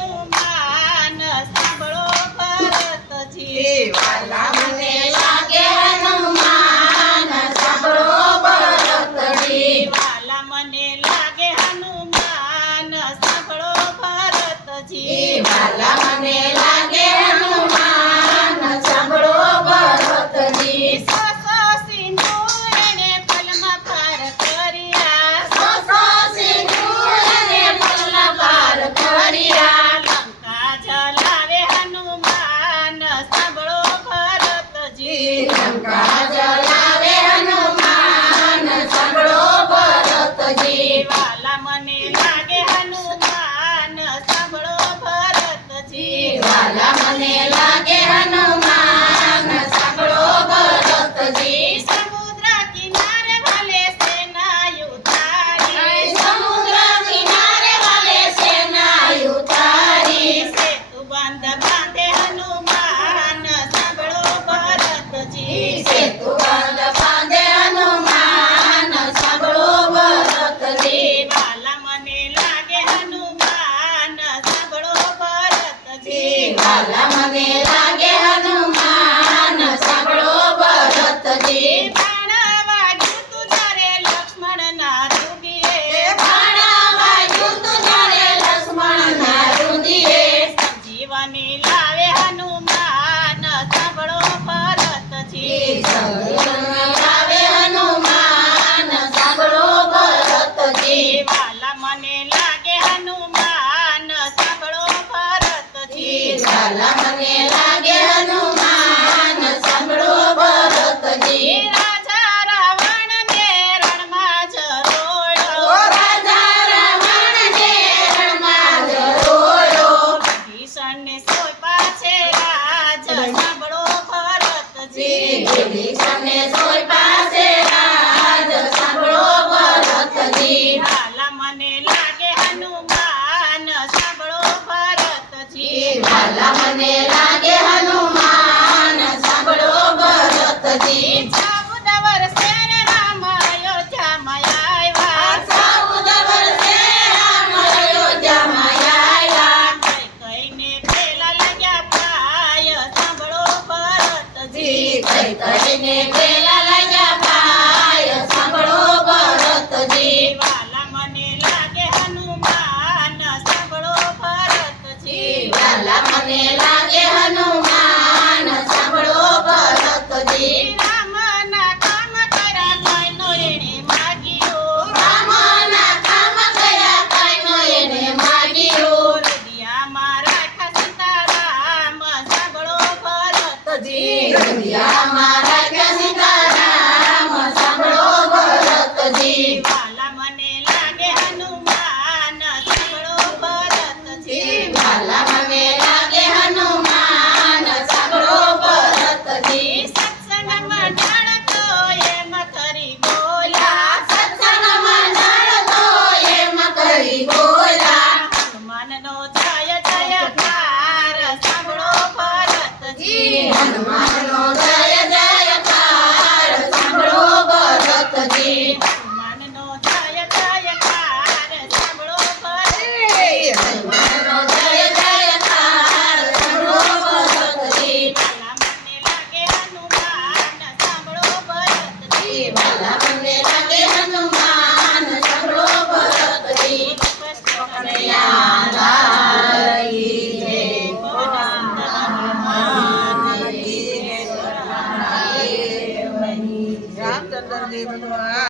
હનુમાન સાંભળો ભરતજી વાલા મને લાગે હનુમાન સાંભળો ભરતજી વાલા મને લાગે હનુમાન સાંભળો ભરતજી વાલા મને લાગે હનુમાન સાંભળો ભરતજી સો સિંદૂર ને પલમાં પાર કર્યા સો સિંદૂર ને પલના પાર કર્યા લંકા જલાવે હનુમાન સાંભળો ભરતજી લંકા જલાવે હનુમાન સાંભળો ભરતજી વાલા મને લાગે હનુમાન સાંભળો ભરતજી વાલા મને લાગે હનુમાન સાંભળો ભરતજી સમુદ્ર કિનારે વાલે સેનાયું તારી સમુદ્ર કિનારે વાલે સેનાયું તારી સેતુ બંધ બાંધે હનુમાન સાંભળો ભરતજી સેતુ બંધ બાંધે હનુમાન સાંભળો ભરતજી વાલા મને લાગે હનુમાન સાંભળો ભરતજી વાલા મને લાગે હનુમાન સાંભળો ભરતજી બાણ વાગ્યું તું જ્યારે લક્ષ્મણના રૂગીએ બાણા વાગ્યું તું જ્યારે લક્ષ્મણના રુધિરે સંજીવની લાવે હનુમાન સાંભળો ભરતજી સંજીવન લાવે હનુમાન સાંભળો ભરતજી વાલા મને લાગે હનુમાન સાંભળો ભરતજી વાલા મને લાગે હનુમાન સાંભળો ભરતજી રાજા રાવણને રણમાં જરોળો રાજા રાવણને રણમાં જરોળો ભીષણને સોય પાસે રાજ સાંભળો ભરતજી વિભીષણને સોય પાસે રાજ સાંભળો ભરતજી વાલા મને લાગે હનુમાન સાંભળો ભરતજી વાલા મને લાગે હનુમાન સાંભળો ભરતજી 14 વર્ષે રામ અયોધ્યામાં આવ્યા 14 વર્ષે રામ અયોધ્યામાં આવ્યા કઈને પેલા લાગ્યા પાય સાંભળો ભરતજી કઈ કરીને પેલા લાગ્યા ભાઈ સાંભળો ભરતજી વાલા મને લાગે હનુમાન સાંભળો ભરતજી વાલા મને લાગે હનુમાન સાંભળો ભરતજી રામના કામ કર્યા કોઈનો એણે માગ્યો રામના કામ કયા કાયનો એને માગ્યું હૃદયમાં રાખા સીતારામ સાંભળો ભરતજી હૃદયમાં રાખ્યા સીતારામ સાંભળો ભરતજી વાલા મને લાગે હનુમાન સાંભળો ભરતજી વાલા મને લાગે હનુમાન સાંભળો ભરતજી સત્સંગ મંડળ તો એમ કરી બોલ્યા સત્સંગ મંડળ તો એમ કરી બોલ્યા હનુમાનનો જય જયકાર સાંભળો ભરતજી હનુમાનનો જય જયકાર સાંભળો ભરતજી હનુમાનનો જય જયકાર સાંભળો ભરતજી હનુમાનનો જય જયકાર સાંભળો ભરતજી વાલા મને લાગે હનુમાન સાંભળો ભરતજી વાલા મને લાગે હનુમાન સાંભળો ભરતજી કનૈયાલાલ